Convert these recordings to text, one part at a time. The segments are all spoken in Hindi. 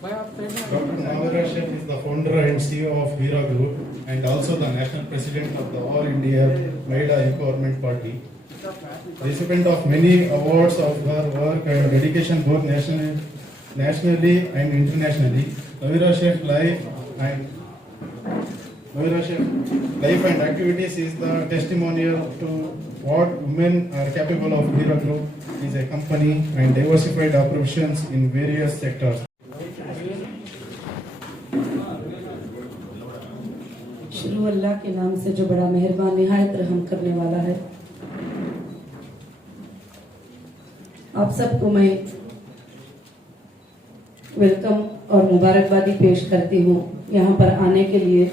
Dr. Navira Sheikh is the founder and CEO of Hira Group and also the national president of the All India Mahila Empowerment Party. Recipient of many awards of her work and dedication both nationally and internationally. Navira Sheikh life and activities is the testimonial to what women are capable of. Hira Group is a company and diversified operations in various sectors. शुरू अल्लाह के नाम से जो बड़ा मेहरबान निहायत रहम करने वाला है। आप सबको मैं वेलकम और मुबारकबादी पेश करती हूँ यहाँ पर आने के लिए।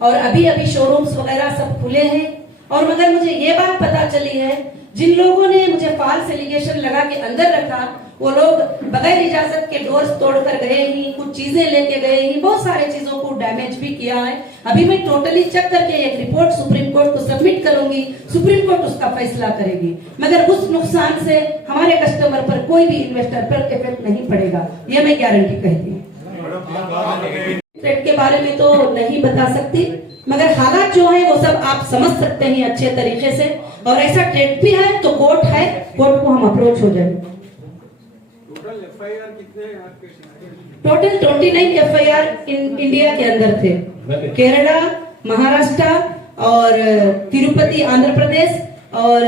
और अभी अभी शोरूम्स वगैरह सब खुले हैं और मगर मुझे ये बात पता चली है जिन लोगों ने मुझे फॉल्स एलिगेशन लगा के अंदर रखा वो लोग बगैर इजाजत के डोर्स तोड़कर गए ही, कुछ चीजें लेके गए ही, बहुत सारे चीजों को डैमेज भी किया है। अभी मैं टोटली चेक करके एक रिपोर्ट सुप्रीम कोर्ट को सबमिट करूंगी, सुप्रीम कोर्ट उसका फैसला करेगी। मगर उस नुकसान से हमारे कस्टमर पर कोई भी इन्वेस्टर पर इफेक्ट नहीं पड़ेगा, ये मैं गारंटी कहती हूँ। ट्रेड के बारे में तो नहीं बता सकती मगर हालात जो है वो सब आप समझ सकते हैं अच्छे तरीके से। और ऐसा ट्रेड भी है तो कोर्ट है, कोर्ट को हम अप्रोच हो जाएंगे। टोटल 29 FIR इंडिया के अंदर थे, केरला, महाराष्ट्र और तिरुपति आंध्र प्रदेश और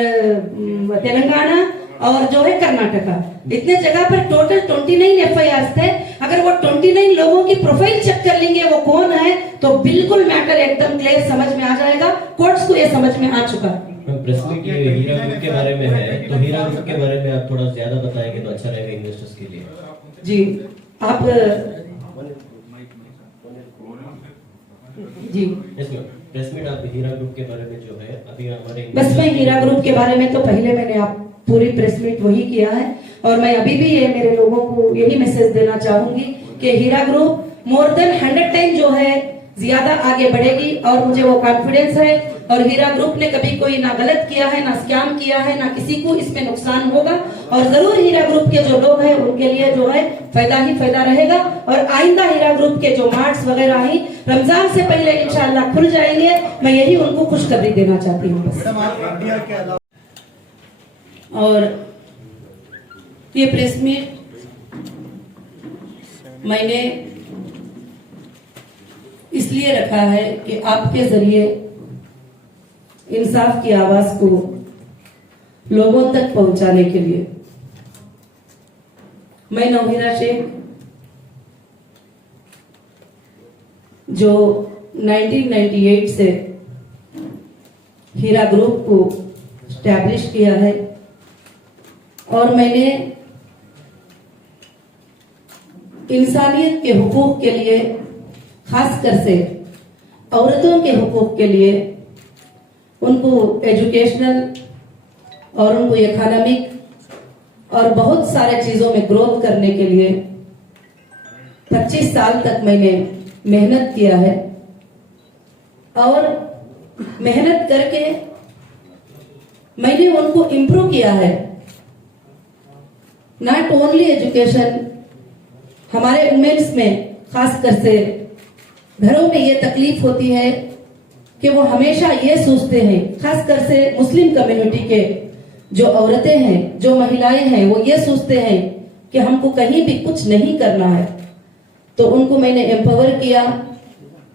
तेलंगाना और जो है कर्नाटका, इतने जगह पर टोटल 29 FIR थे। अगर वो 29 लोगों की प्रोफाइल चेक कर लेंगे वो कौन है तो बिल्कुल मैटर एकदम क्लियर समझ में आ जाएगा। कोर्ट्स को ये समझ में आ चुका। प्रश्न ये हीरा ग्रुप के बारे में है तो हीरा ग्रुप के बारे में आप थोड़ा ज्यादा बताएंगे तो अच्छा रहेगा इन्वेस्टर्स के लिए। जी आप जी प्रेस मीट आप हीरा ग्रुप के बारे में जो है अभी हमारे बस मैं हीरा ग्रुप के बारे में तो पहले मैंने आप पूरी प्रेस मीट वही किया है और मैं अभी भी ये मेरे लोगों को यही मैसेज देना चाहूंगी कि हीरा ग्रुप मोर देन 100 टाइम जो है ज्यादा आगे बढ़ेगी और मुझे वो कॉन्फिडेंस है। और हीरा ग्रुप ने कभी कोई ना गलत किया है, ना स्कैम किया है, ना किसी को इसमें नुकसान होगा और जरूर हीरा ग्रुप के जो लोग हैं उनके लिए जो है फायदा ही फायदा रहेगा। और आइंदा हीरा ग्रुप के जो मार्ट्स वगैरह ही रमजान से पहले इंशाल्लाह खुल जाएंगे, मैं यही उनको खुशखबरी देना चाहती हूँ। और ये प्रेस मीट मैंने इसलिए रखा है कि आपके जरिए इंसाफ की आवाज को लोगों तक पहुंचाने के लिए। मैं नौहीरा शेख जो 1998 से हीरा ग्रुप को स्टैब्लिश किया है और मैंने इंसानियत के हुकूक के लिए, खासकर से औरतों के हुकूक के लिए, उनको एजुकेशनल और उनको इकोनॉमिक और बहुत सारे चीजों में ग्रोथ करने के लिए 25 साल तक मैंने मेहनत किया है। और मेहनत करके मैंने उनको इम्प्रूव किया है। नॉट ओनली एजुकेशन, हमारे वुमेन्स में खासकर से घरों में ये तकलीफ होती है कि वो हमेशा ये सोचते हैं, खासकर से मुस्लिम कम्युनिटी के जो औरतें हैं, जो महिलाएं हैं, वो ये सोचते हैं कि हमको कहीं भी कुछ नहीं करना है। तो उनको मैंने एम्पावर किया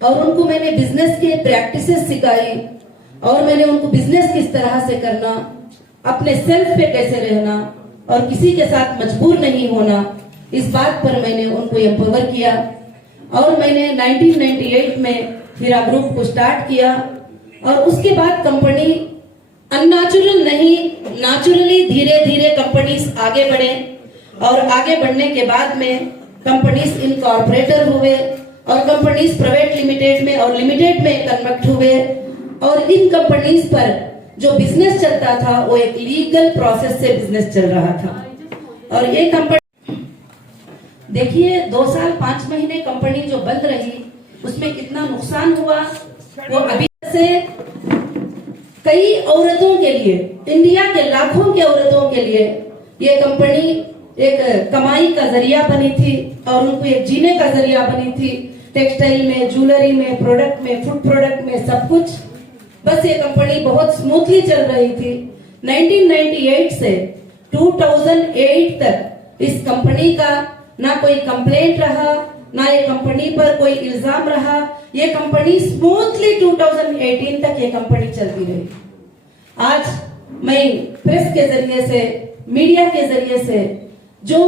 और उनको मैंने बिजनेस के प्रैक्टिसेस सिखाई और मैंने उनको बिजनेस किस तरह से करना, अपने सेल्फ पे कैसे रहना और किसी के साथ मजबूर नहीं होना, इस बात पर मैंने उनको एम्पावर किया। और मैंने 1998 में हीरा ग्रुप को स्टार्ट किया और उसके बाद कंपनी अननेचुरल नहीं, नेचुरली धीरे धीरे कंपनीज आगे बढ़े और आगे बढ़ने के बाद में कंपनीज इनकॉर्पोरेटर हुए और कंपनीज प्राइवेट लिमिटेड में और लिमिटेड में कन्वर्ट हुए। और इन कंपनीज पर जो बिजनेस चलता था वो एक लीगल प्रोसेस से बिजनेस चल रहा था। और ये कंपनी देखिए 2 साल 5 महीने कंपनी जो बंद रही उसमें कितना नुकसान हुआ। वो अभी से कई औरतों के लिए, इंडिया के लाखों के औरतों के लिए ये कंपनी एक कमाई का जरिया बनी थी और उनको एक जीने का जरिया बनी थी। टेक्सटाइल में, ज्वेलरी में, प्रोडक्ट में, फूड प्रोडक्ट में, सब कुछ। बस ये कंपनी बहुत स्मूथली चल रही थी। 1998 से 2008 तक इस कंपनी का ना कोई कंप्लेंट रहा, ना ये कंपनी पर कोई इल्जाम रहा। ये कंपनी स्मूथली 2018 तक ये कंपनी चलती रही। आज मैं प्रेस के जरिए से, मीडिया के जरिए से जो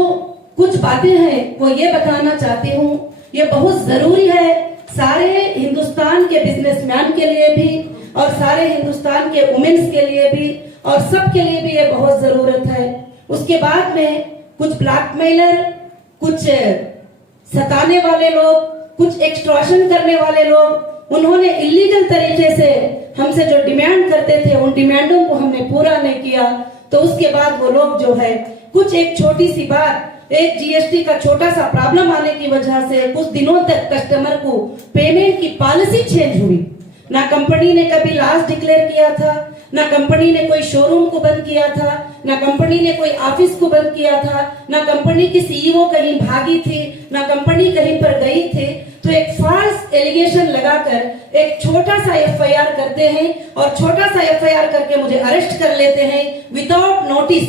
कुछ बातें हैं वो ये बताना चाहती हूँ। ये बहुत जरूरी है सारे हिंदुस्तान के बिजनेसमैन के लिए भी और सारे हिंदुस्तान के वुमेन्स के लिए भी और सब के लिए भी ये बहुत जरूरत है। उसके बाद में कुछ ब्लैकमेलर, कुछ सताने वाले लोग, कुछ एक्सटॉर्शन करने वाले लोग, उन्होंने इलीगल तरीके से हमसे जो डिमांड करते थे उन डिमांडों को हमने पूरा नहीं किया। तो उसके बाद वो लोग जो है कुछ एक छोटी सी बात, एक जीएसटी का छोटा सा प्रॉब्लम आने की वजह से कुछ दिनों तक कस्टमर को पेमेंट की पॉलिसी चेंज हुई। ना कंपनी ने कभी लॉस डिक्लेयर किया था, ना कंपनी ने कोई शोरूम को बंद किया था, ना कंपनी ने कोई ऑफिस को बंद किया था, ना कंपनी की सीईओ कहीं भागी थी, ना कंपनी कहीं पर गई थी। तो एक फॉल्स एलिगेशन लगाकर एक छोटा सा एफआईआर करते हैं और छोटा सा एफआईआर करके मुझे अरेस्ट कर लेते हैं विदाउट नोटिस।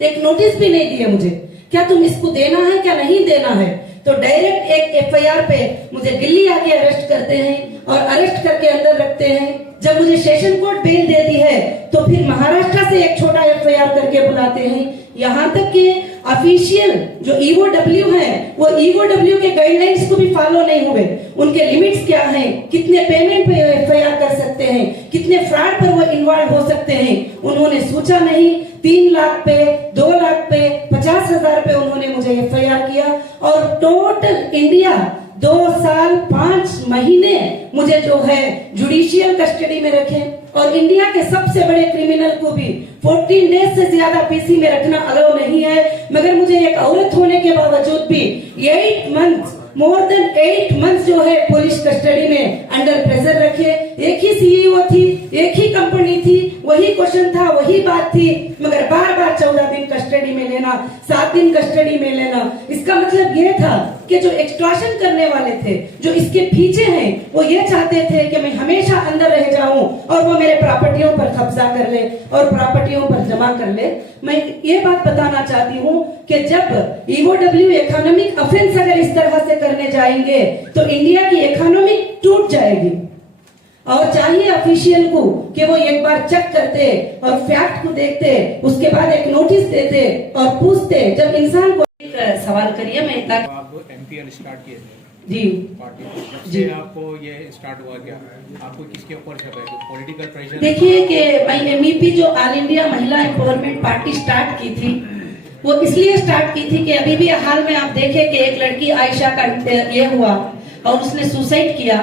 एक नोटिस भी नहीं दिया मुझे, क्या तुम इसको देना है क्या नहीं देना है। तो डायरेक्ट एक एफआईआर पे मुझे दिल्ली आके अरेस्ट करते हैं और अरेस्ट करके अंदर रखते हैं। जब मुझे सेशन कोर्ट बेल देती है तो फिर महाराष्ट्र से एक छोटा एफआईआर करके बुलाते हैं। यहाँ तक कि ऑफिशियल जो ईओडब्ल्यू है वो ईओडब्ल्यू के गाइडलाइंस को भी फॉलो नहीं हुए। उनके लिमिट्स क्या हैं, कितने पेमेंट पे एफआईआर कर सकते हैं, कितने फ्रॉड पर वो इन्वॉल्व हो सकते हैं, उन्होंने सोचा नहीं। 3 लाख पे, 2 लाख पे, 50,000 पे उन्होंने मुझे एफआईआर किया और टोटल इंडिया 2 साल 5 महीने मुझे जो है जुडिशियल कस्टडी में रखे। और इंडिया के सबसे बड़े क्रिमिनल को भी 14 डेज से ज्यादा पीसी में रखना अलाउ नहीं है। मगर मुझे एक औरत होने के बावजूद भी 8 मंथ्स, मोर देन 8 मंथ्स जो है पुलिस कस्टडी में अंडर प्रेशर रखे। एक ही सीईओ थी, एक ही कंपनी थी, वही क्वेश्चन था, वही बात थी, मगर बार बार 14 दिन कस्टडी में लेना, 7 दिन कस्टडी में लेना। इसका मतलब ये था कि जो एक्सटॉर्शन करने वाले थे, जो इसके पीछे हैं, वो ये चाहते थे कि मैं हमेशा अंदर रह जाऊं और वो मेरे प्रॉपर्टियों पर कब्जा कर ले और प्रॉपर्टियों पर जमा कर ले। मैं ये बात बताना चाहती हूँ कि जब ईओडब्ल्यू इकोनॉमिक ऑफेंस अगर इस तरह से करने जाएंगे तो इंडिया की इकोनॉमी टूट जाएगी। और चाहिए ऑफिशियल को कि वो एक बार चेक करते और फैक्ट को देखते, उसके बाद एक नोटिस देते और पूछते। जब इंसान को एक सवाल करिए, मैं इतना आप एमपीएल स्टार्ट किए थे जी पार्टी, जी। जब से आपको ये स्टार्ट हुआ, क्या आपको किसके ऊपर शक है, पॉलिटिकल प्रेशर? देखिए कि मैं एमईपी जो ऑल इंडिया महिला एम्पावरमेंट पार्टी स्टार्ट की थी वो इसलिए स्टार्ट की थी कि अभी भी हाल में आप देखें कि एक लड़की आयशा का ये हुआ और उसने सुसाइड किया।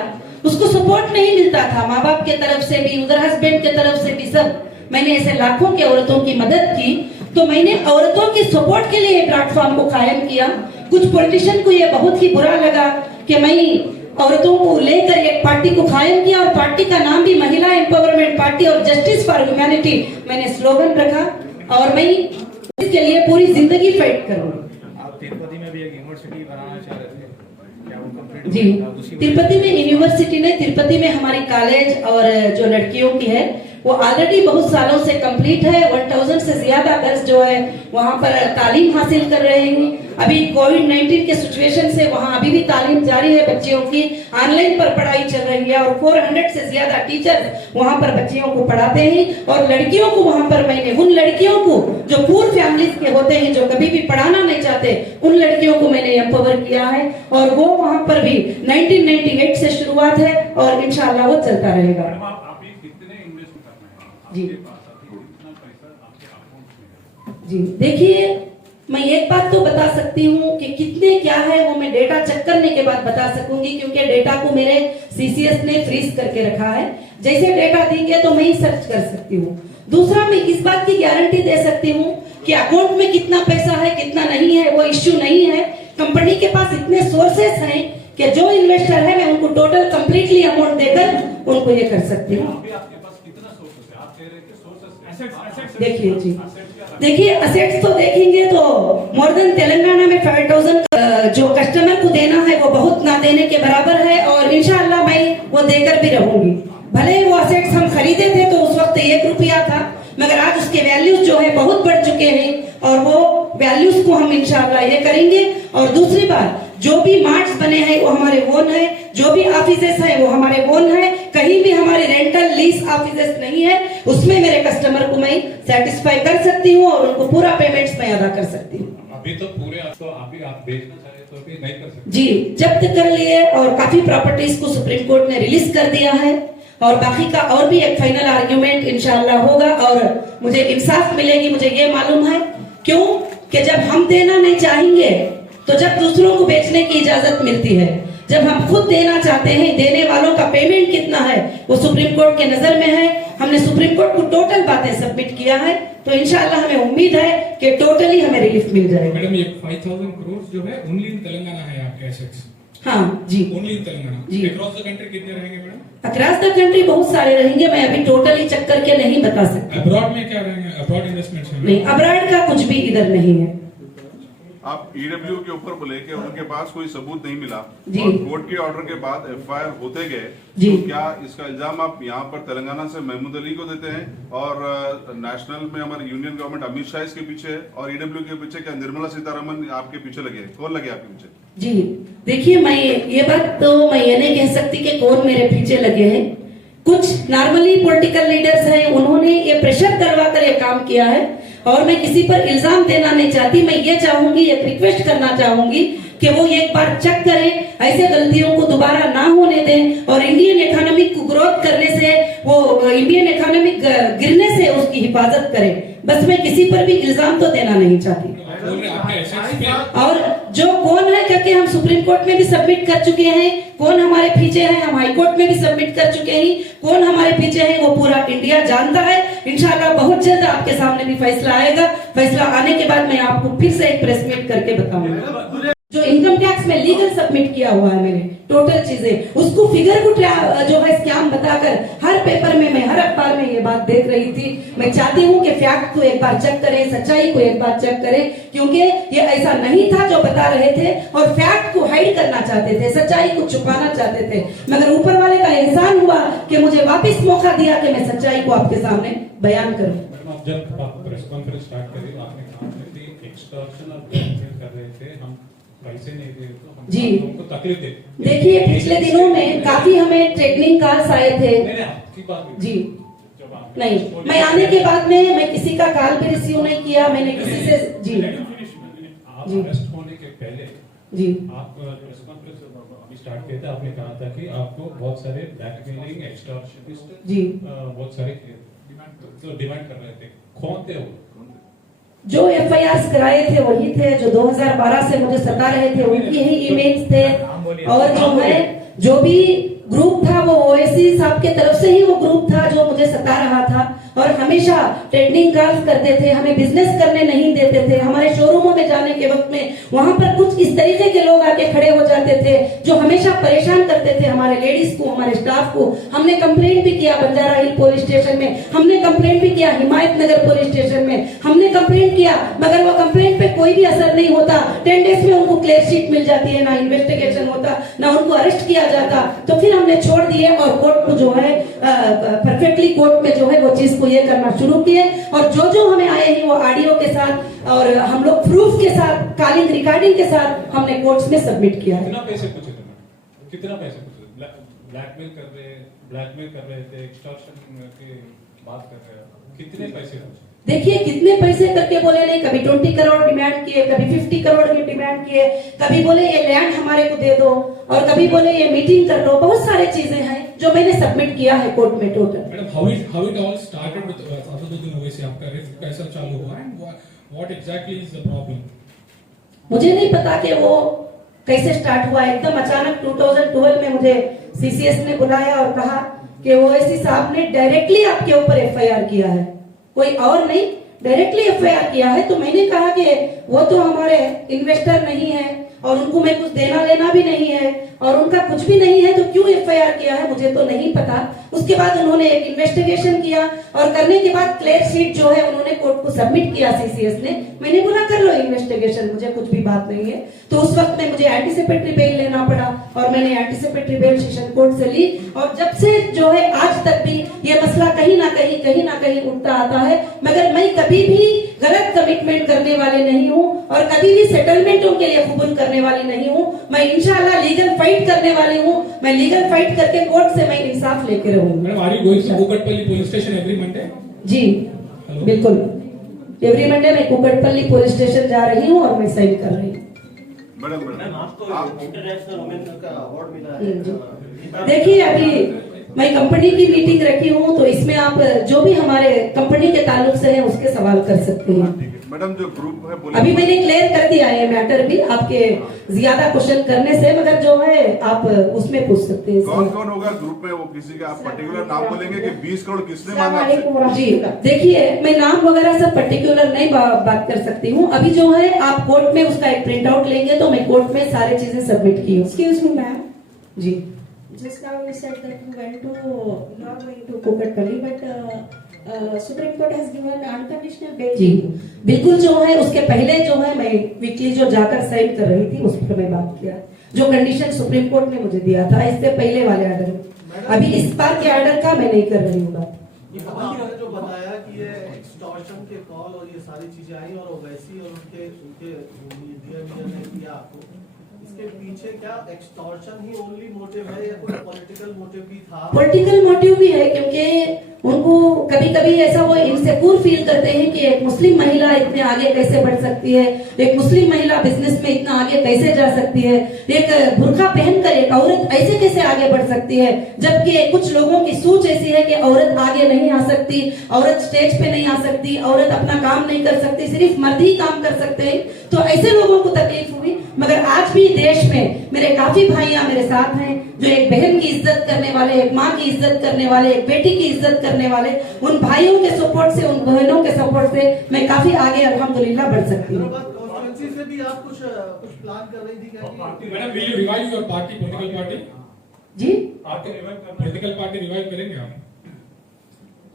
उसको सपोर्ट नहीं मिलता था माँ बाप के तरफ से भी, उधर हस्बैंड के तरफ से भी, सब। मैंने ऐसे लाखों की औरतों की मदद की। तो मैंने औरतों की सपोर्ट के लिए प्लेटफॉर्म को कायम किया। कुछ पॉलिटिशियन को ये बहुत ही बुरा लगा कि मैं औरतों को लेकर एक पार्टी को कायम किया और पार्टी का नाम भी महिला एम्पावरमेंट पार्टी और जस्टिस फॉर ह्यूमैनिटी मैंने स्लोगन रखा और मैं इसके लिए पूरी जिंदगी फाइट करूंगी। आप तिरुपति में भी एक यूनिवर्सिटी बनाना चाह रहे थे, क्या वो कंप्लीट जी, तिरुपति में यूनिवर्सिटी नहीं, तिरुपति में हमारी कॉलेज और जो लड़कियों की है वो ऑलरेडी बहुत सालों से कंप्लीट है। 1000 से ज्यादा गर्ल्स जो है वहाँ पर तालीम हासिल कर रहे हैं। अभी कोविड-19 के सिचुएशन से वहाँ अभी भी तालीम जारी है, बच्चियों की ऑनलाइन पर पढ़ाई चल रही है और 400 से ज्यादा टीचर्स वहाँ पर बच्चियों को पढ़ाते हैं। और लड़कियों को वहाँ पर मैंने उन लड़कियों को जो पूर फैमिलीज के होते हैं, जो कभी भी पढ़ाना नहीं चाहते, उन लड़कियों को मैंने एम्पावर किया है और वो वहाँ पर भी 1998 से शुरुआत है और इंशाल्लाह वो चलता रहेगा। जी जी, देखिए मैं एक बात तो बता सकती हूँ कि कितने क्या है वो मैं डेटा चेक करने के बाद बता सकूंगी, क्योंकि डेटा को मेरे सीसीएस ने फ्रीज करके रखा है। जैसे डेटा देंगे तो मैं ही सर्च कर सकती हूँ। दूसरा, मैं इस बात की गारंटी दे सकती हूँ कि अकाउंट में कितना पैसा है कितना नहीं है वो इश्यू नहीं है। कंपनी के पास इतने सोर्सेस हैं कि जो इन्वेस्टर है मैं उनको टोटल कंप्लीटली अमाउंट देकर उनको ये कर सकती हूँ। देखिए जी, देखिए असेट्स तो देखेंगे तो मोर देन तेलंगाना में 5,000 जो कस्टमर को देना है वो बहुत ना देने के बराबर है, और इंशाल्लाह मैं वो देकर भी रहूंगी। भले ही वो असेट्स हम खरीदे थे तो उस वक्त 1 रुपया था, मगर आज उसके वैल्यूज जो है बहुत बढ़ चुके हैं, और वो वैल्यूज को हम इंशाल्लाह ये करेंगे। और दूसरी बात, जो भी मार्ट्स बने हैं वो हमारे ओन है, जो भी ऑफिसेस हैं वो हमारे ओन है, कहीं भी हमारे रेंटल लीज ऑफिसेस नहीं है, उसमें मेरे कस्टमर को मैं सेटिस्फाई कर सकती हूँ और उनको पूरा पेमेंट्स मैं अदा कर सकती हूँ। अभी तो पूरे आपको अभी आप बेचना चाहे तो भी नहीं कर सकते। जी, जब्त कर लिए और काफी प्रॉपर्टीज को सुप्रीम कोर्ट ने रिलीज कर दिया है, और बाकी का और भी एक फाइनल आर्ग्यूमेंट इंशाल्लाह होगा और मुझे इंसाफ मिलेगी। मुझे ये मालूम है क्यों कि जब हम देना नहीं चाहेंगे तो जब दूसरों को बेचने की इजाजत मिलती है, जब हम खुद देना चाहते हैं, देने वालों का पेमेंट कितना है वो सुप्रीम कोर्ट के नजर में है। हमने सुप्रीम कोर्ट को टोटल बातें सबमिट किया है, तो इंशाल्लाह हमें उम्मीद है कि टोटली हमें रिलीफ मिल जाएगा। मैडम, ये 5,000 करोड़ जो है ओनली इन तेलंगाना है आपके एसेट्स? हाँ जी, ओनली इन तेलंगाना। जी। अक्रॉस द कंट्री कितने रहेंगे मैडम? अक्रॉस द कंट्री बहुत सारे रहेंगे, मैं अभी टोटली चेक करके नहीं बता सकती। अब्रॉड में क्या रहेंगे? अब्रॉड इन्वेस्टमेंट्स में? नहीं, अब्राड का कुछ भी इधर नहीं है। आप ईडब्ल्यू के ऊपर बोले कि उनके पास कोई सबूत नहीं मिला जी। और कोर्ट के ऑर्डर के बाद एफआईआर होते गए, जी। तो क्या इसका इल्जाम आप यहाँ पर तेलंगाना से महमूद अली को देते हैं और नेशनल में हमारे यूनियन गवर्नमेंट अमित शाह इसके पीछे है और ईडब्ल्यू के पीछे क्या निर्मला सीतारमन आपके पीछे लगे हैं? कौन लगे आपके पीछे? जी देखिए, मैं ये बात तो मैं ये नहीं कह सकती कि कौन मेरे पीछे लगे हैं। कुछ नॉर्मली पॉलिटिकल लीडर्स हैं, उन्होंने ये प्रेशर करवा कर ये काम किया है, और मैं किसी पर इल्जाम देना नहीं चाहती। मैं ये चाहूंगी, एक रिक्वेस्ट करना चाहूंगी कि वो एक बार चेक करें, ऐसे गलतियों को दोबारा ना होने दें, और इंडियन इकोनॉमिक को ग्रोथ करने से, वो इंडियन इकोनॉमिक गिरने से उसकी हिफाजत करें। बस मैं किसी पर भी इल्जाम तो देना नहीं चाहती। और जो कौन है करके हम सुप्रीम कोर्ट में भी सबमिट कर चुके हैं, कौन हमारे पीछे है हम हाई कोर्ट में भी सबमिट कर चुके हैं, कौन हमारे पीछे है वो पूरा इंडिया जानता है। इंशाल्लाह बहुत जल्द आपके सामने भी फैसला आएगा। फैसला आने के बाद मैं आपको फिर से एक प्रेस मीट करके बताऊंगा। जो इनकम टैक्स में लीगल सबमिट किया हुआ है मैंने टोटल चीजें, उसको फिगर को जो है स्कैम बताकर हर पेपर में, मैं हर अखबार में ये बात देख रही थी। मैं चाहती हूँ कि फैक्ट को एक बार चेक करें, सच्चाई को एक बार चेक करें, क्योंकि ये ऐसा नहीं था जो बता रहे थे, और फैक्ट को हाइड करना चाहते थे, सच्चाई को छुपाना चाहते थे। मगर ऊपर वाले का एहसान हुआ कि मुझे वापस मौका दिया कि मैं सच्चाई को आपके सामने बयान करूं। जब आप प्रेस कॉन्फ्रेंस स्टार्ट करी तो आपने कहा कि एक्सटॉर्शन और ब्लैकमेल कर रहे थे, हम पैसे नहीं दे तो हम जी। हमको तकलीफ दे। देखिए, पिछले दिनों में काफी हमें ट्रेनिंग कॉल्स आए थे। नहीं, आपकी बात जी जब आप नहीं, मैं आने के बाद में मैं किसी का कॉल भी रिसीव नहीं किया, मैंने किसी से जी आप जी। अरेस्ट होने के पहले जी आप प्रेस कॉन्फ्रेंस अभी स्टार्ट किया था, आपने कहा था कि आपको बहुत सारे ब्लैकमेलिंग, एक्सटॉर्शनिस्ट जी बहुत सारे डिमांड कर रहे थे। कौन थे वो? जो एफआईआर कराए थे वही थे, जो 2012 से मुझे सता रहे थे उनकी ही इमेज थे, और जो है जो भी ग्रुप था वो ओएसी साहब के तरफ से ही वो ग्रुप था जो मुझे सता रहा था, और हमेशा ट्रेडिंग कॉल्स करते थे, हमें बिजनेस करने नहीं देते थे। हमारे शोरूमों में जाने के वक्त में वहां पर कुछ इस तरीके के लोग आके खड़े हो जाते थे जो हमेशा परेशान करते थे हमारे लेडीज को, हमारे स्टाफ को। हमने कंप्लेंट भी किया बंजारा हिल पुलिस स्टेशन में, हमने कंप्लेंट भी किया हिमायत नगर पुलिस स्टेशन में, हमने कंप्लेंट किया, मगर वो कंप्लेंट पे कोई भी असर नहीं होता। 10 डेज में उनको क्लियर शीट मिल जाती है, ना इन्वेस्टिगेशन होता, ना उनको अरेस्ट किया जाता। तो फिर हमने छोड़ दिए और कोर्ट को जो है परफेक्टली कोर्ट में जो है वो चीज को ये करना शुरू किए, और जो जो हमें आए हैं वो ऑडियो के साथ और हम लोग प्रूफ के साथ, कॉलिंग रिकॉर्डिंग के साथ हमने कोर्ट्स में सबमिट किया है। कितना पैसे पूछे थे? कितना पैसे पूछे थे? ब्लैकमेल कर रहे थे, एक्सटॉर्शन की बात कर रहे हैं, कितने पैसे पूछे? देखिए, कितने पैसे करके बोले नहीं, कभी 20 करोड़ डिमांड किए, कभी 50 करोड़ की डिमांड किए, कभी बोले ये लैंड हमारे को दे दो, और कभी बोले ये मीटिंग कर लो। बहुत सारे चीजें हैं जो मैंने सबमिट किया है कोर्ट में total. Madam, how it all started with Asaduddin Owaisi, आपका रिस्क कैसा चालू हुआ and what exactly is the problem? मुझे नहीं पता कि वो कैसे स्टार्ट हुआ, एकदम अचानक 2012 में मुझे सीसीएस ने बुलाया और कहा कि ओवैसी साहब ने डायरेक्टली आपके ऊपर एफआईआर किया है, कोई और नहीं, डायरेक्टली एफआईआर किया है। तो मैंने कहा कि वो तो हमारे इन्वेस्टर नहीं है और उनको मैं कुछ देना लेना भी नहीं है और उनका कुछ भी नहीं है, तो क्यों एफआईआर किया है मुझे तो नहीं पता। उसके बाद उन्होंने एक इन्वेस्टिगेशन किया और करने के बाद क्लियर शीट जो है उन्होंने कोर्ट को सबमिट किया सीसीएस ने। मैंने बोला कर लो इन्वेस्टिगेशन, मुझे कुछ भी बात नहीं है। तो उस वक्त में मुझे एंटीसिपेटरी बेल लेना पड़ा और मैंने एंटीसिपेटरी बेल सेशन कोर्ट से ली और जब से जो है आज तक भी ये मसला कहीं ना कहीं उठता आता है, मगर मैं कभी भी गलत कमिटमेंट करने वाले नहीं हूँ और कभी भी सेटलमेंटों के लिए कबूल करने वाली नहीं हूँ। मैं इंशाल्लाह लीगल फाइट करने वाली हूँ। मैं लीगल फाइट करके कोर्ट से मैं इंसाफ लेके रहूंगी। Madam, are you going to Kukatpally police station every Monday? जी बिल्कुल, एवरी मंडे मैं कुकटपल्ली पुलिस स्टेशन जा रही हूँ और मैं साइन कर रही हूँ। मैडम आपको इंटरनेशनल वुमेन का अवार्ड मिला है। देखिए अभी मैं कंपनी की मीटिंग रखी हूँ, तो इसमें आप जो भी हमारे कंपनी के ताल्लुक से है उसके सवाल कर सकते हैं। मैडम, जो ग्रुप है अभी मैंने क्लियर कर दिया है मैटर भी आपके ज्यादा क्वेश्चन करने से, मगर जो है आप उसमें पूछ सकते हैं। कौन कौन होगा ग्रुप में? वो किसी का आप पर्टिकुलर नाम बोलेंगे कि 20 करोड़ किसने मांगा आपसे? जी देखिए, मैं नाम वगैरह सब पर्टिकुलर नहीं बात कर सकती हूँ। अभी जो है आप कोर्ट में उसका एक प्रिंट आउट लेंगे तो मैं कोर्ट में सारी चीजें सबमिट की हूँ। Excuse me, ma'am. Ji Just now you said that you went to not going to Kukatpally, but Supreme Court has given unconditional bail. जी बिल्कुल, जो है उसके पहले जो है मैं वीकली जो जाकर साइन कर रही थी उस पर मैं बात किया, जो कंडीशन सुप्रीम कोर्ट ने मुझे दिया था इससे पहले वाले ऑर्डर। अभी इस बार के ऑर्डर का मैं नहीं कर रही हूँ बात। आपने जो बताया कि ये एक्सटॉर्शन के कॉल और ये सारी चीजें आई और ओवैसी और उनके मीडिया ने किया आपको, इसके पीछे क्या एक्सटॉर्शन ही ओनली मोटिव है या कोई पॉलिटिकल मोटिव भी था? पॉलिटिकल मोटिव भी है, क्योंकि उनको कभी कभी ऐसा वो इनसिक्योर फील करते हैं कि एक मुस्लिम महिला इतने आगे कैसे बढ़ सकती है, एक मुस्लिम महिला बिजनेस में इतना आगे कैसे जा सकती है, एक बुर्का पहनकर एक औरत ऐसे कैसे आगे बढ़ सकती है, जबकि कुछ लोगों की सोच ऐसी है कि औरत आगे नहीं आ सकती, औरत स्टेज पे नहीं आ सकती, औरत अपना काम नहीं कर सकती, सिर्फ मर्द ही काम कर सकते हैं। तो ऐसे लोगों को तकलीफ हुई, मगर आज भी देश में मेरे काफी भाइयां मेरे साथ हैं जो एक बहन की इज्जत करने वाले, एक माँ की इज्जत करने वाले, एक बेटी की इज्जत करने वाले, उन भाइयों के सपोर्ट से, उन बहनों के सपोर्ट से मैं काफी आगे अल्हम्दुलिल्लाह बढ़ सकती हूँ। कॉन्स्टिट्यूएंसी से भी आप कुछ प्लान कर रही थी क्या? Madam, will you revive your party, political party? जी पॉलिटिकल पार्टी रिवाइव करेंगे आप?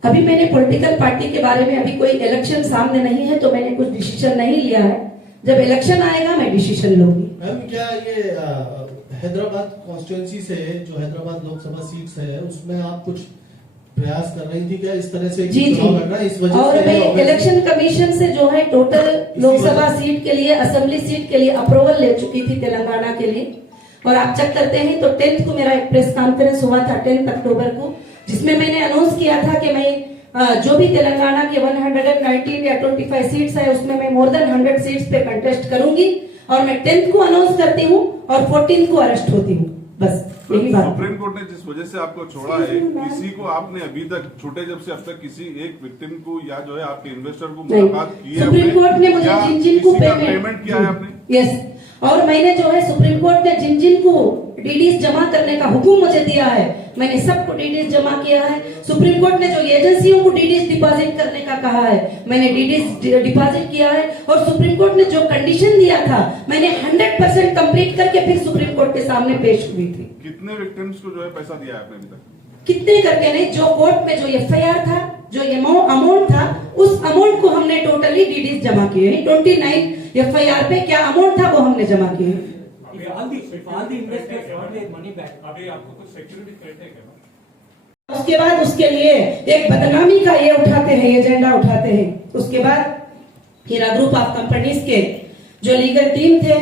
अभी मैंने पॉलिटिकल पार्टी के बारे में अभी कोई इलेक्शन सामने नहीं है, तो मैंने कुछ डिसीजन नहीं लिया है। जब इलेक्शन आएगा मैं डिसीजन लूंगी। मैम, क्या ये हैदराबाद कॉन्स्टिट्यूएंसी से, जो हैदराबाद लोकसभा सीट है, उसमें आप कुछ प्रयास कर रही थी क्या इस तरह से? जी जी, इस वजह और से मैं इलेक्शन कमीशन से जो है टोटल लोकसभा सीट के लिए, असेंबली सीट के लिए अप्रूवल ले चुकी थी तेलंगाना के लिए। और आप चेक करते हैं तो 10th को मेरा एक प्रेस कॉन्फ्रेंस हुआ था 10 अक्टूबर को, जिसमें मैंने अनाउंस किया था कि मैं जो भी तेलंगाना के 119 या 25 सीट्स है उसमें मैं मोर देन 100 सीट्स पे कंटेस्ट करूंगी और मैं 10th को अनाउंस करती हूँ और 14th को अरेस्ट होती हूँ। बस यही बात। सुप्रीम कोर्ट ने जिस वजह से आपको छोड़ा है, किसी को आपने अभी तक छूटे जब से अब तक किसी एक विक्टिम को या जो है आपके इन्वेस्टर को मुलाकात की है? सुप्रीम कोर्ट ने मुझे जिन को पेमेंट किया है आपने? यस, और मैंने जो है सुप्रीम कोर्ट ने जिन को डीडीज जमा करने का हुक्म मुझे दिया है, मैंने सबको डीडीज जमा किया है। सुप्रीम कोर्ट ने जो एजेंसियों को डीडीज डिपॉजिट करने का कहा है, मैंने डीडीज डिपॉजिट किया है। और सुप्रीम कोर्ट ने जो कंडीशन दिया था, मैंने 100% कंप्लीट करके फिर सुप्रीम कोर्ट के सामने पेश हुई थी। कितने विक्टिम्स को जो है पैसा दिया है आपने अभी तक? कितने करके नहीं, जो कोर्ट में जो एफआईआर था, जो अमाउंट था, उस अमाउंट को हमने टोटली डीडीज जमा किए हैं। 29 एफआईआर पे क्या अमाउंट था वो हमने जमा किए। अभी आपको कुछ सिक्योरिटी थ्रेट है क्या? उसके बाद उसके लिए एक बदनामी का ये उठाते हैं, एजेंडा उठाते हैं। उसके बाद हीरा ग्रुप ऑफ कंपनीज के जो लीगल टीम थे,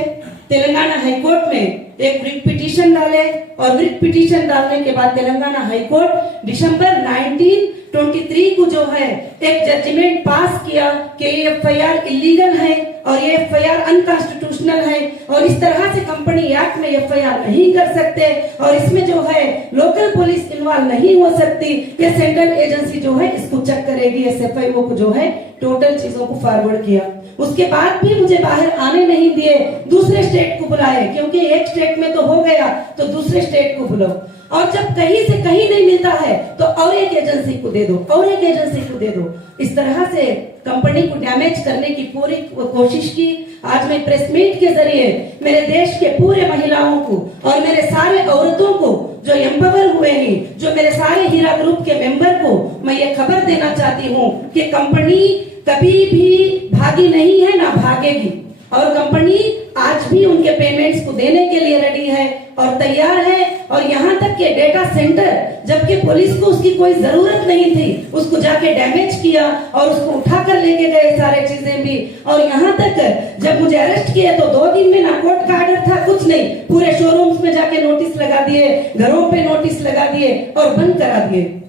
तेलंगाना हाईकोर्ट में एक रिट पिटीशन डाले और रिट पिटीशन डालने के बाद तेलंगाना हाईकोर्ट दिसंबर 1923 को जो है एक जजमेंट पास किया कि ये एफआईआर इलीगल है और ये एफआईआर अनकॉन्स्टिट्यूशनल है और इस तरह से कंपनी एक्ट में एफआईआर नहीं कर सकते और इसमें जो है लोकल पुलिस इन्वॉल्व नहीं हो सकती। ये सेंट्रल एजेंसी जो है इसको चेक करेगी। एसएफआईओ को जो है टोटल चीजों को फॉरवर्ड किया। उसके बाद भी मुझे बाहर आने नहीं दिए, दूसरे स्टेट को बुलाए, क्योंकि एक स्टेट में तो हो गया तो दूसरे स्टेट को बुलाओ। और जब कहीं से कहीं नहीं मिलता है तो और एक एजेंसी को दे दो, और एक एजेंसी को दे दो। इस तरह से कंपनी को डैमेज करने की पूरी कोशिश की। आज मैं प्रेस मीट के जरिए मेरे देश के पूरे महिलाओं को और मेरे सारे औरतों को जो एम्पावर हुए हैं, जो मेरे सारे हीरा ग्रुप के मेंबर को मैं ये खबर देना चाहती हूँ कि कंपनी कभी भी भागी नहीं है, ना भागेगी। और कंपनी आज भी उनके पेमेंट्स को देने के लिए रेडी है और तैयार है। और यहाँ तक के डेटा सेंटर, जबकि पुलिस को उसकी कोई जरूरत नहीं थी, उसको जाके डैमेज किया और उसको उठा कर लेके गए सारे चीजें भी। और यहाँ तक जब मुझे अरेस्ट किया तो 2 दिन में ना कोर्ट का ऑर्डर था, कुछ नहीं, पूरे शोरूम्स में जाके नोटिस लगा दिए, घरों पे नोटिस लगा दिए और बंद करा दिए।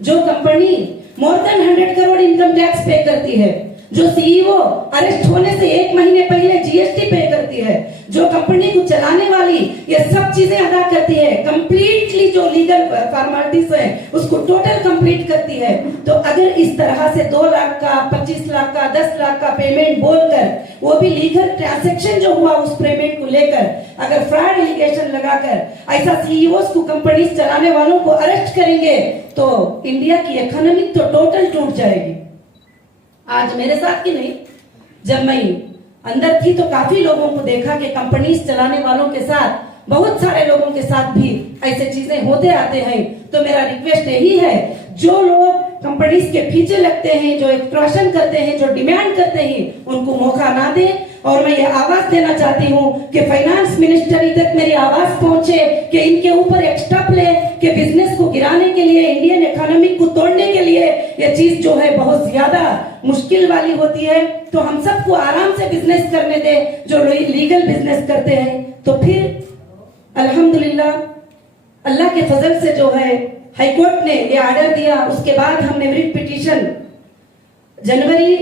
जो company more than 100 crore income tax पे करती है, जो सीईओ अरेस्ट होने से 1 महीने पहले जीएसटी पे करती है, जो कंपनी को चलाने वाली ये सब चीजें अदा करती है, कंप्लीटली जो लीगल फॉर्मेलिटीज है उसको टोटल कंप्लीट करती है। तो अगर इस तरह से 2 लाख का, 25 लाख का, 10 लाख का पेमेंट बोलकर, वो भी लीगल ट्रांजैक्शन जो हुआ उस पेमेंट को लेकर अगर फ्रॉड एलिगेशन लगाकर ऐसा सीईओ को, कंपनी चलाने वालों को अरेस्ट करेंगे तो इंडिया की इकोनॉमी तो टोटल टूट जाएगी। आज मेरे साथ की नहीं, जब मैं अंदर थी तो काफी लोगों को देखा कि कंपनीज चलाने वालों के साथ, बहुत सारे लोगों के साथ भी ऐसे चीजें होते आते हैं। तो मेरा रिक्वेस्ट यही है, जो लोग कंपनीज के पीछे लगते हैं, जो एक्सटॉर्शन करते हैं, जो डिमांड करते हैं, उनको मौका ना दें। और मैं ये आवाज देना चाहती हूँ कि फाइनेंस मिनिस्ट्री तक मेरी आवाज पहुंचे कि इनके ऊपर एक स्टेप ले कि बिजनेस को गिराने के लिए, इंडियन इकोनॉमी को तोड़ने के लिए ये चीज जो है बहुत ज्यादा मुश्किल वाली होती है। तो हम सबको आराम से बिजनेस करने दे, जो लीगल बिजनेस करते हैं। तो फिर अल्हम्दुलिल्लाह अल्लाह के फजल से जो है हाईकोर्ट ने ये ऑर्डर दिया। उसके बाद हमने रिट पिटीशन जनवरी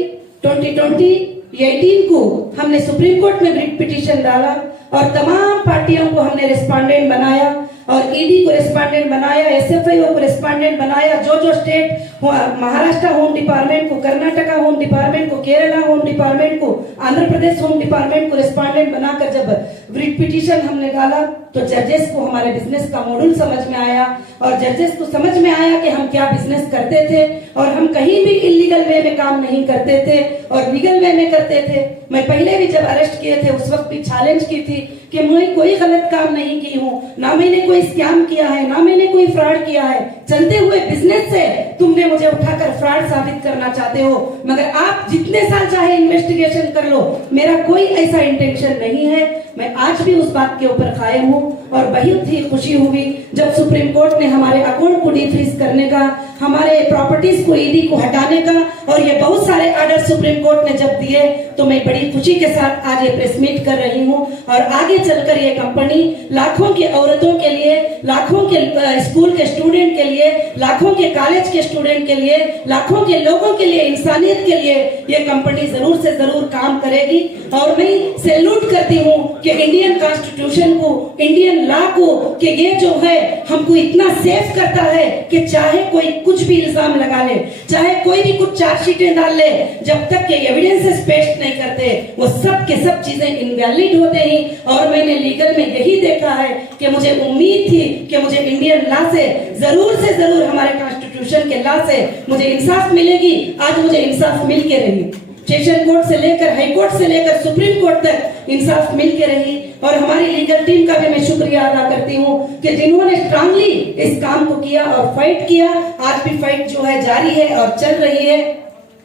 2018 को हमने सुप्रीम कोर्ट में रिट पिटीशन डाला और तमाम पार्टियों को हमने रिस्पोंडेंट बनाया और ईडी को रिस्पोंडेंट बनाया, एसएफआईओ को रिस्पोंडेंट बनाया। जो स्टेट, महाराष्ट्र होम डिपार्टमेंट को, कर्नाटका होम डिपार्टमेंट को, केरला होम डिपार्टमेंट को, आंध्र प्रदेश होम डिपार्टमेंट को रिस्पोंडेंट बनाकर जब रिट पिटीशन हमने डाला तो जजेस को हमारे बिजनेस का मॉडल समझ में आया और जजेस को समझ में आया कि हम क्या बिजनेस करते थे और हम कहीं भी इलीगल वे में काम नहीं करते थे और लीगल वे में करते थे। मैं पहले भी जब अरेस्ट किए थे उस वक्त भी चैलेंज की थी कि मैं कोई गलत काम नहीं की हूँ, ना मैंने कोई स्कैम किया है, ना मैंने कोई फ्रॉड किया है। चलते हुए बिजनेस से तुमने मुझे उठाकर फ्रॉड साबित करना चाहते हो, मगर आप जितने साल चाहे इन्वेस्टिगेशन कर लो, मेरा कोई ऐसा इंटेंशन नहीं है। मैं आज भी उस बात के ऊपर कायम हूँ और बहुत ही खुशी हुई जब सुप्रीम कोर्ट ने हमारे अकाउंट को डिफ्रीज करने का, हमारे प्रॉपर्टीज को, ईडी को हटाने का और ये बहुत सारे ऑर्डर सुप्रीम कोर्ट ने जब दिए तो मैं बड़ी खुशी के साथ आज ये प्रेस मीट कर रही हूँ। और आगे चलकर ये कंपनी लाखों की औरतों के लिए, लाखों के स्कूल के स्टूडेंट के लिए, लाखों के कॉलेज के स्टूडेंट के लिए, लाखों के लोगों के लिए, इंसानियत के लिए ये कंपनी जरूर से जरूर काम करेगी। और मैं सैल्यूट करती हूँ कि इंडियन कॉन्स्टिट्यूशन को, इंडियन लॉ को, कि ये जो है हमको इतना सेफ करता है कि चाहे कोई कुछ भी इल्जाम लगा ले, चाहे कोई भी कुछ चार्जशीटें डाल ले, जब तक के एविडेंसेस पेश नहीं करते वो सब के सब चीजें इनवैलिड होते हैं। और मैंने लीगल में यही देखा है कि मुझे उम्मीद थी कि मुझे इंडियन लॉ से जरूर हमारे कॉन्स्टिट्यूशन के लॉ से मुझे इंसाफ मिलेगी। आज मुझे इंसाफ मिल के रही, सेशन कोर्ट से लेकर, हाई कोर्ट से लेकर सुप्रीम कोर्ट तक इंसाफ मिल के रही। और हमारी लीगल टीम का भी मैं शुक्रिया अदा करती हूँ कि जिन्होंने स्ट्रांगली इस काम को किया और फाइट किया। आज भी फाइट जो है जारी है और चल रही है।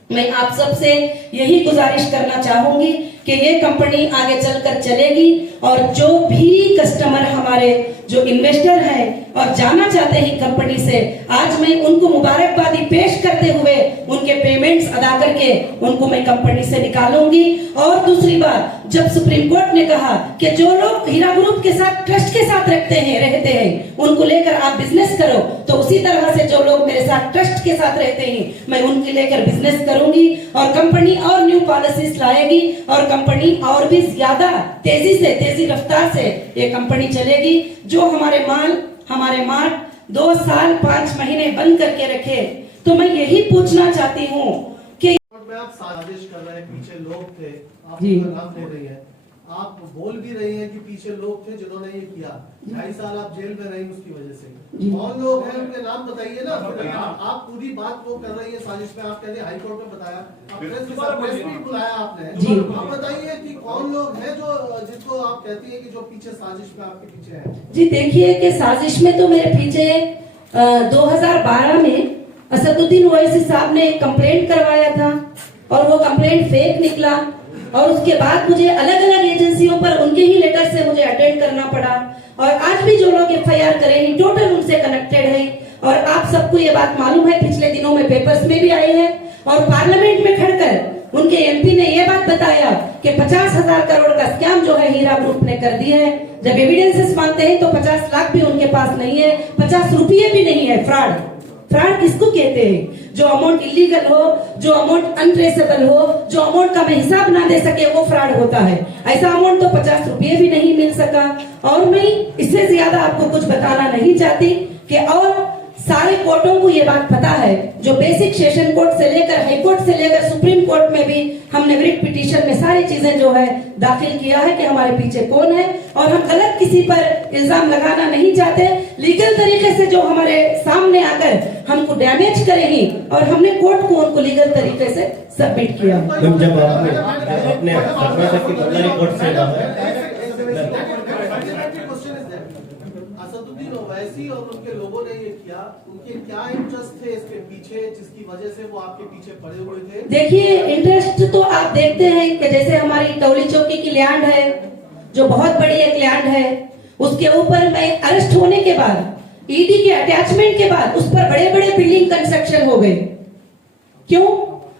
मैं आप सबसे यही गुजारिश करना चाहूंगी कि ये कंपनी आगे चलकर चलेगी और जो भी कस्टमर हमारे जो इन्वेस्टर हैं और जाना चाहते हैं कंपनी से, आज मैं उनको मुबारकबादी पेश करते हुए उनके पेमेंट्स अदा करके उनको मैं कंपनी से निकालूंगी। और दूसरी बात, जब सुप्रीम कोर्ट ने कहा कि जो लोग हीरा ग्रुप के साथ ट्रस्ट के साथ रहते हैं उनको लेकर आप बिजनेस करो, तो उसी तरह से जो लोग मेरे साथ ट्रस्ट के साथ रहते हैं मैं उनके लेकर बिजनेस करूंगी और कंपनी और न्यू पॉलिसीज लाएगी और कंपनी और भी ज्यादा तेजी रफ्तार से ये कंपनी चलेगी। जो हमारे माल 2 साल 5 महीने बंद करके रखे, तो मैं यही पूछना चाहती हूँ कि में आप साजिश कर रहे हैं, पीछे लोग थे, आप जी। उनका नाम ले रही हैं, आप बोल भी रही हैं कि पीछे लोग थे जिन्होंने ये किया, 2.5 साल आप जेल में रही उसकी वजह से, जी। कौन लोग हैं उनके नाम बताइए ना। आप पूरी बात वो कर रही है साजिश में, आप कहते हैं हाई कोर्ट में बताया, आप प्रेस भी बुलाया आपने, जी। आप बताइए कि कौन लोग हैं जो जिसको आप कहती है कि जो पीछे साजिश में आपके पीछे है। जी देखिए कि साजिश में तो मेरे पीछे 2012 में असदुद्दीन ओवैसी साहब ने एक कंप्लेंट करवाया था और वो कंप्लेंट फेक निकला और उसके बाद मुझे अलग अलग एजेंसियों पर उनके ही लेटर से मुझे अटेंड करना पड़ा और आज भी जो लोग FIR करे हैं टोटल उनसे कनेक्टेड हैं और आप सबको ये बात मालूम है, पिछले दिनों में पेपर्स में भी आए हैं और पार्लियामेंट में खड़कर उनके MP ने ये बात बताया कि 50,000 करोड़ का स्कैम जो है हीरा ग्रुप ने कर दिया है। जब एविडेंसेस मांगते हैं तो 50 लाख भी उनके पास नहीं है, 50 रुपये भी नहीं है। फ्रॉड किसको कहते हैं? जो अमाउंट इलीगल हो, जो अमाउंट अनट्रेसेबल हो, जो अमाउंट का मैं हिसाब ना दे सके वो फ्रॉड होता है। ऐसा अमाउंट तो 50 रुपये भी नहीं मिल सका। और मैं इससे ज्यादा आपको कुछ बताना नहीं चाहती कि और सारे कोर्टों को ये बात पता है, जो बेसिक सेशन कोर्ट से लेकर हाई कोर्ट से लेकर सुप्रीम कोर्ट में भी हमने रिट पिटीशन में सारी चीजें जो है दाखिल किया है कि हमारे पीछे कौन है और हम गलत किसी पर इल्जाम लगाना नहीं चाहते। लीगल तरीके से जो हमारे सामने आकर हमको डैमेज करेंगी और हमने कोर्ट को उनको लीगल तरीके से सबमिट किया। जब आपने पटना तक की बदला रिपोर्ट से बाहर असदुद्दीन ओवैसी और उनके लोगों ने ये किया, उनके क्या इंटरेस्ट थे इसके पीछे जिसकी वजह से वो आपके पीछे पड़े हुए थे? देखिए इंटरेस्ट तो आप देखते हैं कि जैसे हमारी टौली चौकी की लैंड है जो बहुत बड़ी एक लैंड है, उसके ऊपर मैं अरेस्ट होने के बाद ED के अटैचमेंट के बाद उस पर बड़े बड़े बिल्डिंग कंस्ट्रक्शन हो गए। क्यों?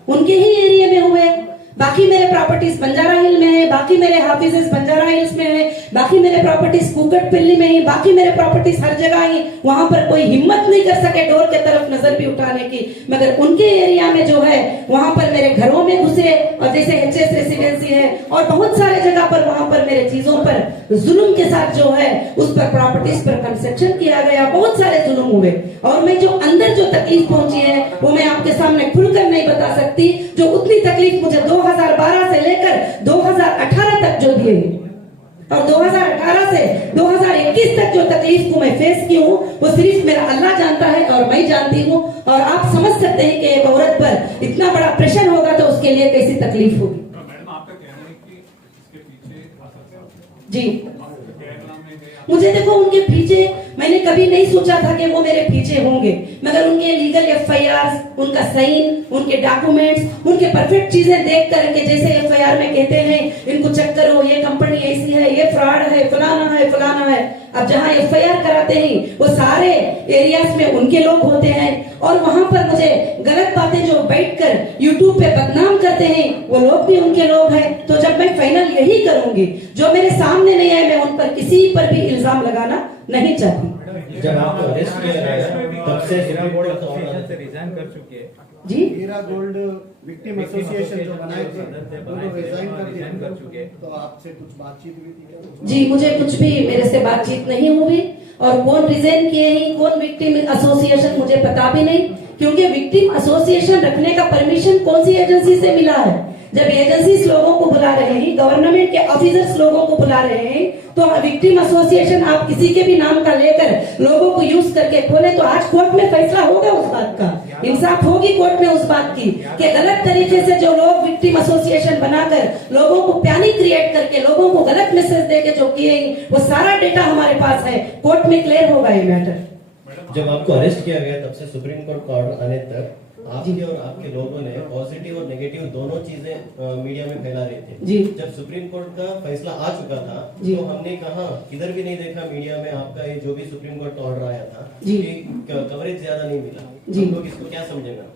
उनके ही एरिया में हुए। बाकी मेरे प्रॉपर्टीज बंजारा हिल में है, बाकी मेरे हाफिजेस बंजारा हिल्स में है, बाकी मेरे प्रॉपर्टीज कुकटपल्ली में है, बाकी मेरे प्रॉपर्टीज हर जगह है। वहां पर कोई हिम्मत नहीं कर सके डोर के तरफ नजर भी उठाने की, मगर उनके एरिया में जो है वहां पर मेरे घरों में घुसे और जैसे HS रेसिडेंसी है और बहुत सारे जगह पर वहां पर मेरे चीजों पर जुल्म के साथ जो है उस पर प्रॉपर्टीज पर कंस्ट्रक्शन किया गया, बहुत सारे जुल्म हुए। और मैं जो अंदर जो तकलीफ पहुंची है वो मैं आपके सामने खुलकर नहीं बता सकती। जो उतनी तकलीफ मुझे 2012 से लेकर 2018 तक जो दिए और 2018 से 2021 तक जो तकलीफ को मैं फेस की हूँ वो सिर्फ मेरा अल्लाह जानता है और मैं जानती हूँ। और आप समझ सकते हैं कि एक औरत पर इतना बड़ा प्रेशर होगा तो उसके लिए कैसी तकलीफ होगी। मैडम आपका कहना है कि इसके पीछे जी मुझे देखो उनके पीछे मैंने कभी नहीं सोचा था कि वो मेरे पीछे होंगे, मगर उनके लीगल FIRs, उनका साइन, उनके डॉक्यूमेंट्स, उनके परफेक्ट चीजें देख करके जैसे FIR में कहते हैं इनको चेक करो, ये कंपनी ऐसी है, ये फ्रॉड है, फलाना है। अब जहाँ FIR कराते हैं वो सारे एरियाज में उनके लोग होते हैं और वहां पर मुझे गलत बातें जो बैठकर YouTube पे बदनाम करते हैं वो लोग भी उनके लोग हैं। तो जब मैं फाइनल यही करूंगी, जो मेरे सामने नहीं आए मैं उन पर किसी पर भी इल्जाम लगाना नहीं चाहती। जब आपको अरेस्ट किया गया तब से सुप्रीम कोर्ट का ऑर्डर से रिजाइन कर चुके हैं। जी हीरा गोल्ड विक्टिम एसोसिएशन जो बनाए थे वो रिजाइन कर चुके, तो आपसे कुछ बातचीत हुई थी क्या? जी मुझे कुछ भी मेरे से बातचीत नहीं हुई और कौन रिजाइन किए हैं, कौन विक्टिम एसोसिएशन मुझे पता भी नहीं, क्योंकि विक्टिम एसोसिएशन रखने का परमिशन कौन सी एजेंसी से मिला है? जब एजेंसीज लोगों को बुला रहे हैं, गवर्नमेंट के ऑफिसर्स लोगों को बुला रहे हैं, तो विक्टिम एसोसिएशन आप किसी के भी नाम का लेकर लोगों को यूज करके खोले तो आज कोर्ट में फैसला होगा उस बात का, इंसाफ होगी कोर्ट में उस बात की कि गलत तरीके से जो लोग विक्टिम एसोसिएशन बनाकर लोगों को पैनिक क्रिएट करके लोगों को गलत मैसेज देके जो किए वो सारा डेटा हमारे पास है, कोर्ट में क्लियर होगा ये मैटर। जब आपको अरेस्ट किया गया तब से सुप्रीम कोर्ट का ऑर्डर आने तक आपके और आपके लोगों ने पॉजिटिव और नेगेटिव दोनों चीजें मीडिया में फैला रहे थे। जी जब सुप्रीम कोर्ट का फैसला आ चुका था जी। तो हमने कहा किधर भी नहीं देखा मीडिया में आपका ये जो भी सुप्रीम कोर्ट का ऑर्डर आया था जी। कि कवरेज ज्यादा नहीं मिला। जी। हम लोग इसको क्या समझेगा?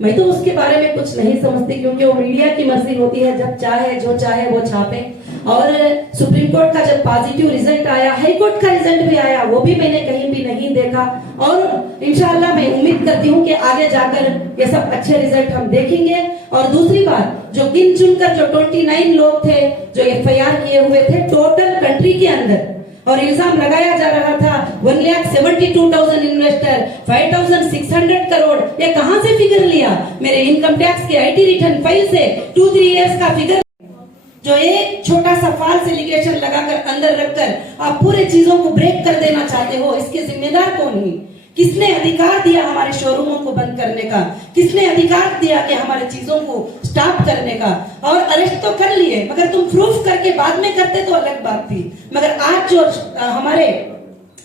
मैं तो उसके बारे में कुछ नहीं समझती, क्योंकि वो मीडिया की मर्जी होती है, जब चाहे जो चाहे वो छापे। और सुप्रीम कोर्ट का जब पॉजिटिव रिजल्ट आया, हाई कोर्ट का रिजल्ट भी आया, वो भी मैंने कहीं भी नहीं देखा। और इंशाल्लाह मैं उम्मीद करती हूँ कि आगे जाकर ये सब अच्छे रिजल्ट हम देखेंगे। और दूसरी बात, जो गिन चुनकर जो 29 लोग थे जो FIR किए हुए थे टोटल कंट्री के अंदर और इल्जाम लगाया जा रहा था 1,72,000 इन्वेस्टर, 5,600 करोड़, ये कहां से फिगर लिया? मेरे इनकम टैक्स के IT रिटर्न फाइल से 2-3 इयर्स का फिगर, जो एक छोटा सा फाल्स एलिगेशन लगाकर अंदर रखकर आप पूरे चीजों को ब्रेक कर देना चाहते हो, इसके जिम्मेदार कौन है? किसने अधिकार दिया हमारे शोरूमों को बंद करने का? किसने अधिकार दिया कि हमारे चीजों को स्टॉप करने का? और अरेस्ट तो कर लिए, मगर तुम प्रूफ करके बाद में करते तो अलग बात थी। मगर आज जो हमारे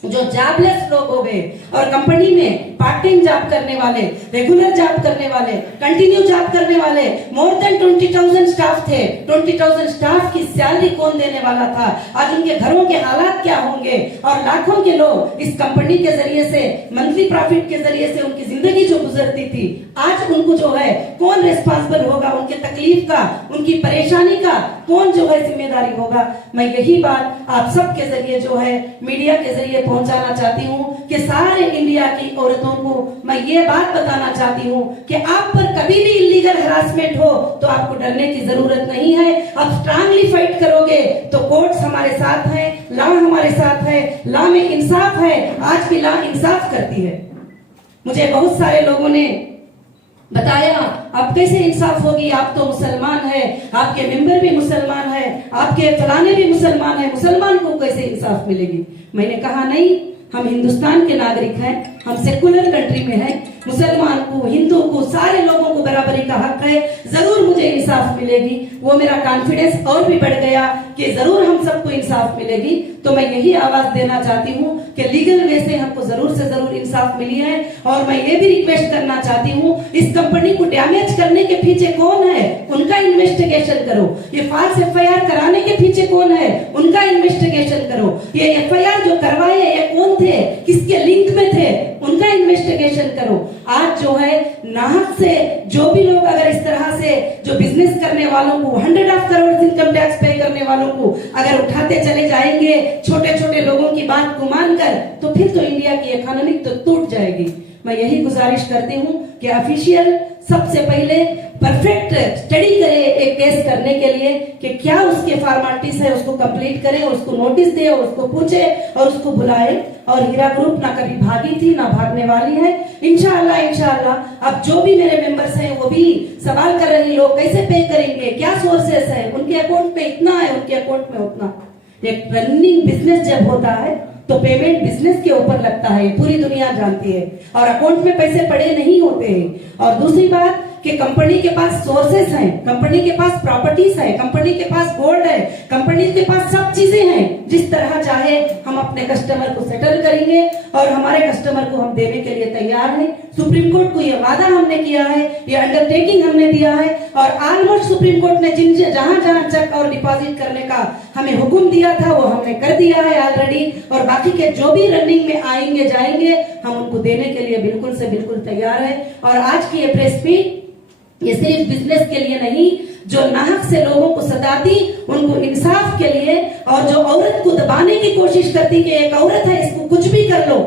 जो जॉबलेस लोग हो गए और कंपनी में पार्ट टाइम जॉब करने वाले, रेगुलर जॉब करने वाले, कंटिन्यू जॉब करने वाले, मोर देन 20,000 स्टाफ थे। 20,000 स्टाफ की सैलरी कौन देने वाला था? आज उनके घरों के हालात क्या होंगे? और लाखों के लोग इस कंपनी के जरिए से, मंथली प्रॉफिट के जरिए से उनकी जिंदगी जो गुजरती थी, आज उनको जो है कौन रिस्पॉन्सिबल होगा? उनके तकलीफ का, उनकी परेशानी का कौन जो है जिम्मेदारी होगा? मैं यही बात आप सबके जरिए जो है मीडिया के जरिए पहुंचाना चाहती हूँ कि सारे इंडिया की औरतों को मैं ये बात बताना चाहती हूँ कि आप पर कभी भी इलीगल हरासमेंट हो तो आपको डरने की जरूरत नहीं है। आप स्ट्रांगली फाइट करोगे तो कोर्ट्स हमारे साथ हैं, लॉ हमारे साथ है, लॉ में इंसाफ है। आज की लॉ इंसाफ करती है। मुझे बहुत सारे लोगों ने बताया अब कैसे इंसाफ होगी, आप तो मुसलमान है, आपके मेंबर भी मुसलमान है, आपके फलाने भी मुसलमान है, मुसलमान को कैसे इंसाफ मिलेगी? मैंने कहा नहीं, हम हिंदुस्तान के नागरिक हैं, हम सेकुलर कंट्री में हैं, मुसलमान को, हिंदू को, सारे लोगों को बराबरी का हक है, जरूर मुझे इंसाफ मिलेगी। वो मेरा कॉन्फिडेंस और भी बढ़ गया कि जरूर हम सबको इंसाफ मिलेगी। तो मैं यही आवाज देना चाहती हूँ कि लीगल वे से हमको जरूर से जरूर इंसाफ मिली है। और मैं ये भी रिक्वेस्ट करना चाहती हूँ, इस कंपनी को डैमेज करने के पीछे कौन है, उनका इन्वेस्टिगेशन करो। ये फाल्स FIR कराने के पीछे कौन है, उनका इन्वेस्टिगेशन करो। ये FIR जो करवाए ये कौन थे, किसके लिंक में थे, उनका इन्वेस्टिगेशन करो। आज जो है नाहक से जो भी लोग अगर इस तरह से जो बिजनेस करने वालों को, 100 करोड़ इनकम टैक्स पे करने वालों को अगर उठाते चले जाएंगे छोटे छोटे लोगों की बात को मानकर, तो फिर तो इंडिया की इकोनॉमी तो टूट जाएगी। मैं यही गुजारिश करती हूँ कि ऑफिशियल सबसे पहले परफेक्ट स्टडी करे एक केस करने के लिए कि क्या उसके फॉर्मेलिटीज है, उसको कंप्लीट करें, उसको नोटिस दे, उसको पूछे और उसको बुलाए। और हीरा ग्रुप ना कभी भागी थी ना भागने वाली है। इंशाअल्लाह अब जो भी मेरे मेंबर्स हैं वो भी सवाल कर रहे हैं, लोग कैसे पे करेंगे, क्या सोर्सेस है, उनके अकाउंट में इतना है, उनके अकाउंट में उतना। एक रनिंग बिजनेस जब होता है तो पेमेंट बिजनेस के ऊपर लगता है, पूरी दुनिया जानती है, और अकाउंट में पैसे पड़े नहीं होते हैं। और दूसरी बात कि कंपनी के पास सोर्सेस हैं, कंपनी के पास प्रॉपर्टीज है, कंपनी के पास गोल्ड है, कंपनी के पास सब चीजें हैं। जिस तरह चाहे हम अपने कस्टमर को सेटल करेंगे और हमारे कस्टमर को हम देने के लिए तैयार हैं। सुप्रीम कोर्ट को ये वादा हमने किया है, ये अंडरटेकिंग हमने दिया है, और ऑलमोस्ट सुप्रीम कोर्ट ने जिन जहां जहां चेक और डिपॉजिट करने का हमें हुक्म दिया था वो हमने कर दिया है ऑलरेडी। और बाकी के जो भी रनिंग में आएंगे जाएंगे हम उनको देने के लिए बिल्कुल से बिल्कुल तैयार है। और आज की ये प्रेस मीट ये सिर्फ बिजनेस के लिए नहीं, जो नाहक से लोगों को सताती उनको इंसाफ के लिए, और जो औरत को दबाने की कोशिश करती कि एक औरत है इसको कुछ भी कर लो,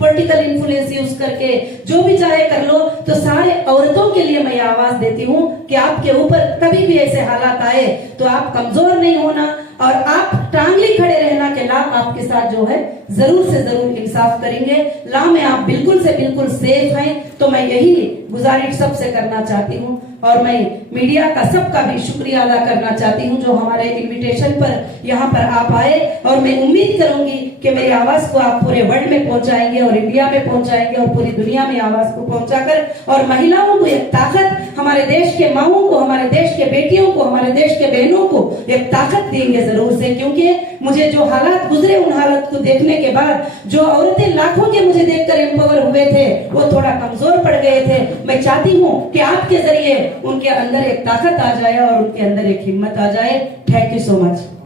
पॉलिटिकल इन्फ्लुएंस यूज करके जो भी चाहे कर लो, तो सारे औरतों के लिए मैं आवाज देती हूँ कि आपके ऊपर कभी भी ऐसे हालात आए तो आप कमजोर नहीं होना और आप स्ट्रांगली खड़े रहना के ला आपके साथ जो है जरूर से जरूर इंसाफ करेंगे। ला में आप बिल्कुल से बिल्कुल सेफ हैं। तो मैं यही गुजारिश सबसे करना चाहती हूँ, और मैं मीडिया का सबका भी शुक्रिया अदा करना चाहती हूँ जो हमारे इनविटेशन पर यहाँ पर आप आए। और मैं उम्मीद करूंगी कि मेरी आवाज को आप पूरे वर्ल्ड में पहुंचाएंगे और इंडिया में पहुंचाएंगे और पूरी दुनिया में आवाज को पहुंचाकर और महिलाओं को एक ताकत, हमारे देश के माओं को, हमारे देश के बेटियों को, हमारे देश के बहनों को एक ताकत देंगे जरूर से। क्योंकि मुझे जो हालात गुजरे उन हालात को देखने के बाद जो औरतें लाखों के मुझे देखकर एम्पावर हुए थे वो थोड़ा कमजोर पड़ गए थे। मैं चाहती हूँ कि आपके जरिए उनके अंदर एक ताकत आ जाए और उनके अंदर एक हिम्मत आ जाए। Thank you so much.